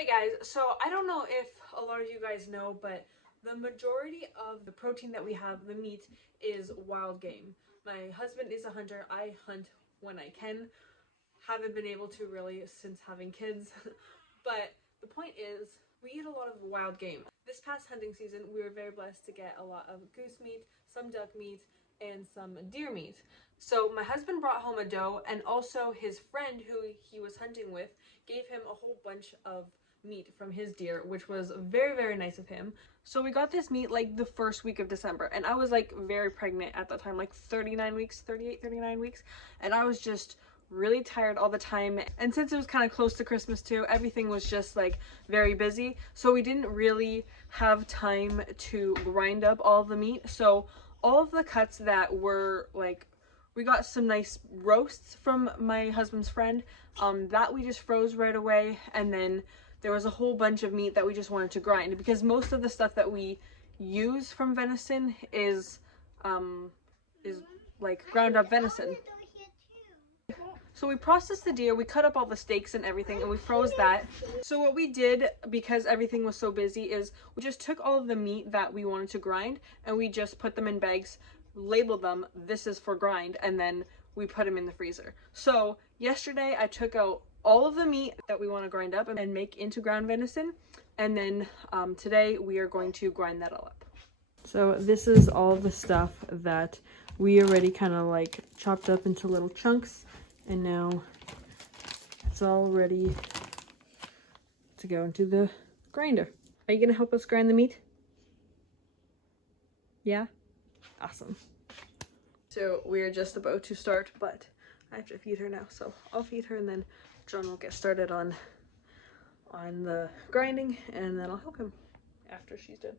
Hey guys, so I don't know if a lot of you guys know, but the majority of the protein that we have, the meat, is wild game. My husband is a hunter. I hunt when I can. Haven't been able to really since having kids. But the point is, we eat a lot of wild game. This past hunting season, we were very blessed to get a lot of goose meat, some duck meat, and some deer meat. So my husband brought home a doe, and also his friend who he was hunting with gave him a whole bunch of meat from his deer, which was very, very nice of him. So we got this meat like the first week of December, and I was like very pregnant at that time, like 39 weeks, 38, 39 weeks, and I was just really tired all the time. And since it was kind of close to Christmas too, everything was just like very busy, so we didn't really have time to grind up all the meat. So all of the cuts that were like, we got some nice roasts from my husband's friend that we just froze right away, and then there was a whole bunch of meat that we just wanted to grind, because most of the stuff that we use from venison is like ground up venison. So we processed the deer, we cut up all the steaks and everything, and we froze that. So what we did, because everything was so busy, is we just took all of the meat that we wanted to grind and we just put them in bags, labeled them, this is for grind, and then we put them in the freezer. So yesterday I took out all of the meat that we want to grind up and make into ground venison, and then today we are going to grind that all up. So this is all the stuff that we already kind of like chopped up into little chunks, and now it's all ready to go into the grinder. Are you gonna help us grind the meat? Yeah? Awesome. So we're just about to start, but I have to feed her now, so I'll feed her and then John will get started on the grinding, and then I'll help him after she's done.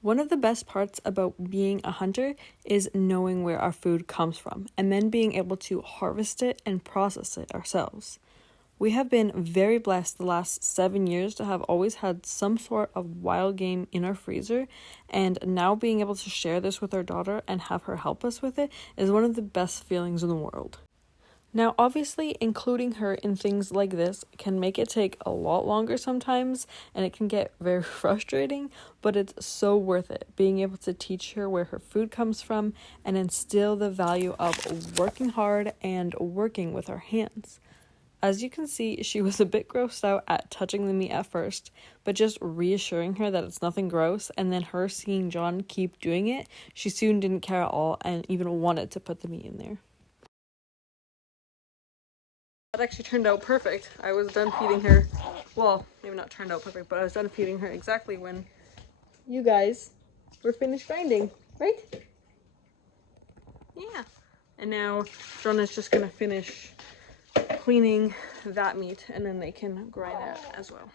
One of the best parts about being a hunter is knowing where our food comes from and then being able to harvest it and process it ourselves. We have been very blessed the last 7 years to have always had some sort of wild game in our freezer, and now being able to share this with our daughter and have her help us with it is one of the best feelings in the world. Now, obviously, including her in things like this can make it take a lot longer sometimes, and it can get very frustrating, but it's so worth it, being able to teach her where her food comes from and instill the value of working hard and working with our hands. As you can see, she was a bit grossed out at touching the meat at first, but just reassuring her that it's nothing gross, and then her seeing John keep doing it, she soon didn't care at all and even wanted to put the meat in there. That actually turned out perfect. I was done feeding her, well, maybe not turned out perfect, but I was done feeding her exactly when you guys were finished grinding, right? Yeah. And now John is just gonna finish cleaning that meat, and then they can grind that as well.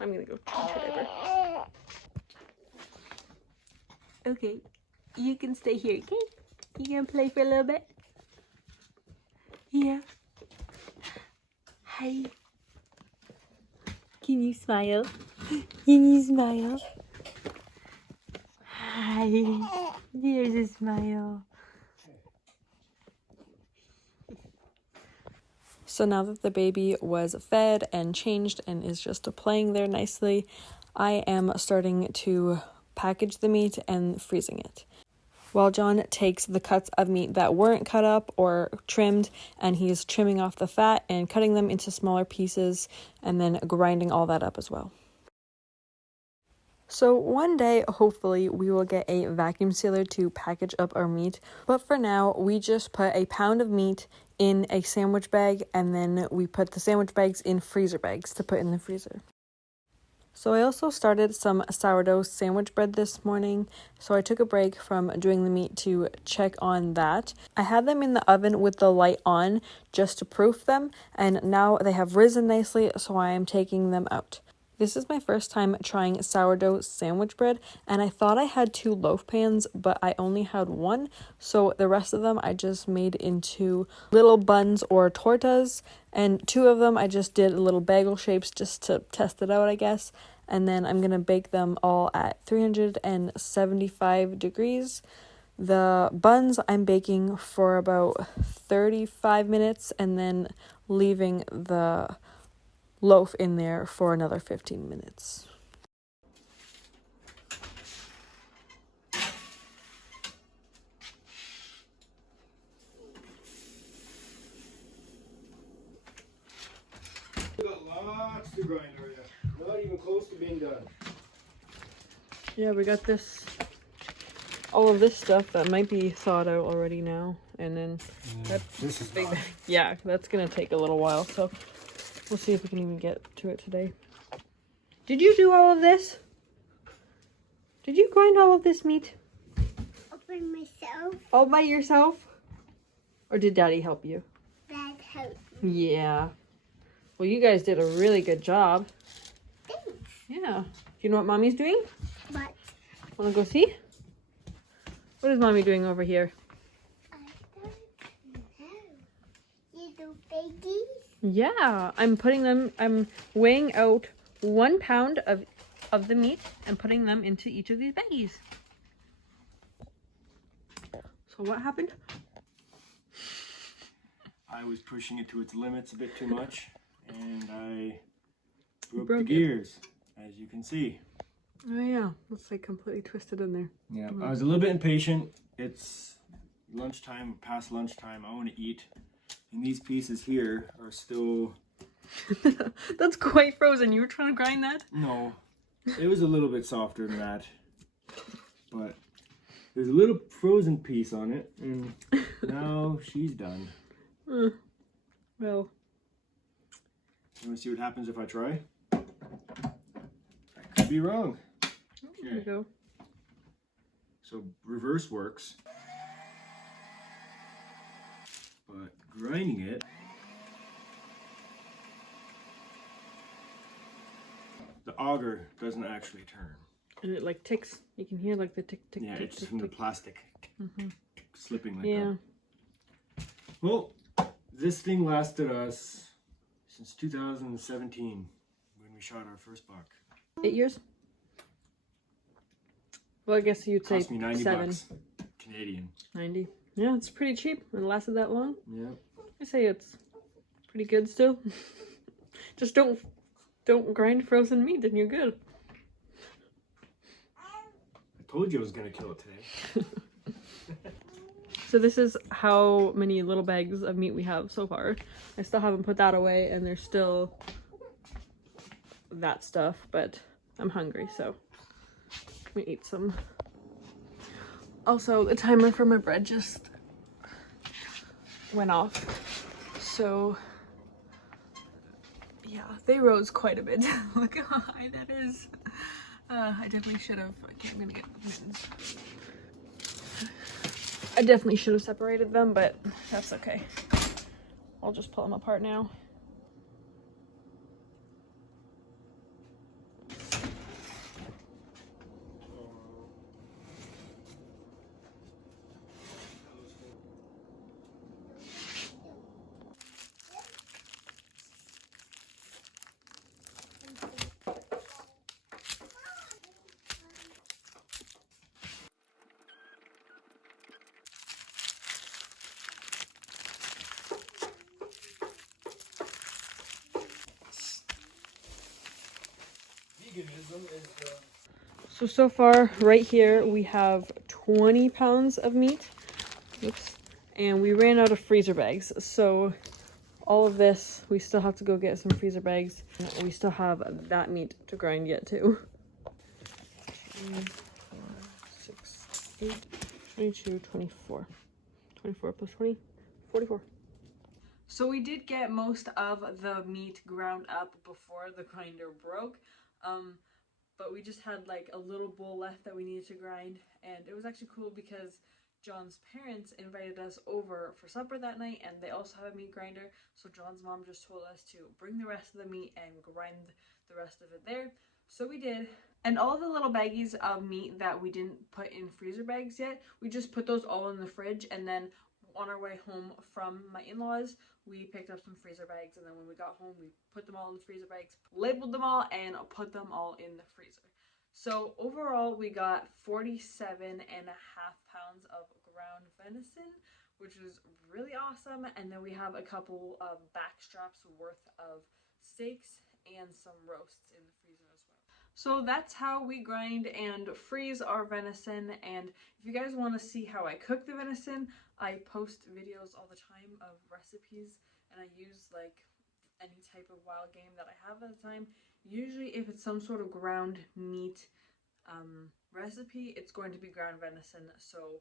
I'm gonna go change her diaper. Okay, you can stay here, okay? You can play for a little bit? Yeah. Hi. Can you smile? Can you smile? Hi. There's a smile. So now that the baby was fed and changed and is just playing there nicely, I am starting to package the meat and freezing it, while John takes the cuts of meat that weren't cut up or trimmed, and he's trimming off the fat and cutting them into smaller pieces and then grinding all that up as well. So one day, hopefully, we will get a vacuum sealer to package up our meat, but for now, we just put a pound of meat in a sandwich bag, and then we put the sandwich bags in freezer bags to put in the freezer. So I also started some sourdough sandwich bread this morning, so I took a break from doing the meat to check on that. I had them in the oven with the light on just to proof them, and now they have risen nicely, so I am taking them out. This is my first time trying sourdough sandwich bread, and I thought I had 2 loaf pans, but I only had 1, so the rest of them I just made into little buns or tortas, and 2 of them I just did little bagel shapes just to test it out, I guess, and then I'm gonna bake them all at 375 degrees. The buns I'm baking for about 35 minutes, and then leaving the loaf in there for another 15 minutes. We got lots to grind over there. Not even close to being done. Yeah, we got all of this stuff that might be thawed out already now, and then This is big not. yeah, that's gonna take a little while, so we'll see if we can even get to it today. Did you do all of this? Did you grind all of this meat? All by myself. All by yourself? Or did Daddy help you? That helped. Yeah. Well, you guys did a really good job. Thanks. Yeah. Do you know what Mommy's doing? But Wanna go see? What is Mommy doing over here? I don't know. You do babies? Yeah, I'm weighing out 1 pound of the meat and putting them into each of these baggies. So what happened? I was pushing it to its limits a bit too much, and I broke Broke the it. gears, as you can see. Oh yeah, it's like completely twisted in there. Yeah, I was a little bit impatient. It's lunchtime, past lunchtime. I want to eat, and these pieces here are still. That's quite frozen. You were trying to grind that? No, it was a little bit softer than that, but there's a little frozen piece on it, and now she's done. Well, You want to see what happens if I try? I could be wrong. there you go. So reverse works, but grinding it, the auger doesn't actually turn. And it like ticks. You can hear like the tick, tick, Yeah, tick, it's tick, from the tick. plastic slipping like Yeah. that. Well, this thing lasted us since 2017 when we shot our first buck. 8 years? Well, I guess you'd say Cost me 90 7. bucks Canadian. 90. Yeah, it's pretty cheap and lasted that long. Yeah. I say it's pretty good still. Just don't grind frozen meat and you're good. I told you I was gonna kill it today. So this is how many little bags of meat we have so far. I still haven't put that away and there's still that stuff, but I'm hungry, so we eat some. Also, the timer for my bread just went off, so yeah, they rose quite a bit. Look how high that is. I definitely should have. Okay, I'm gonna get mittens. I definitely should have separated them, but that's okay. I'll just pull them apart now. So far, right here, we have 20 pounds of meat. Oops. And we ran out of freezer bags. So all of this, we still have to go get some freezer bags. We still have that meat to grind yet too. 3, 4, 6, 8, 22, 24. 24 plus 20, 44. So we did get most of the meat ground up before the grinder broke. But we just had like a little bowl left that we needed to grind, and it was actually cool because John's parents invited us over for supper that night, and they also have a meat grinder, so John's mom just told us to bring the rest of the meat and grind the rest of it there. So we did, and all the little baggies of meat that we didn't put in freezer bags yet, we just put those all in the fridge, and then on our way home from my in-laws, we picked up some freezer bags, and then when we got home, we put them all in the freezer bags, labeled them all, and put them all in the freezer. So overall, we got 47.5 pounds of ground venison, which was really awesome. And then we have a couple of back straps worth of steaks and some roasts in the freezer as well. So that's how we grind and freeze our venison, and if you guys want to see how I cook the venison, I post videos all the time of recipes, and I use like any type of wild game that I have at the time. Usually if it's some sort of ground meat recipe, it's going to be ground venison, so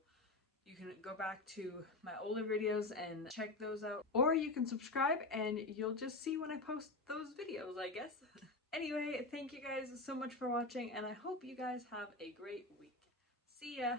you can go back to my older videos and check those out, or you can subscribe and you'll just see when I post those videos, I guess. Anyway, thank you guys so much for watching, and I hope you guys have a great week. See ya!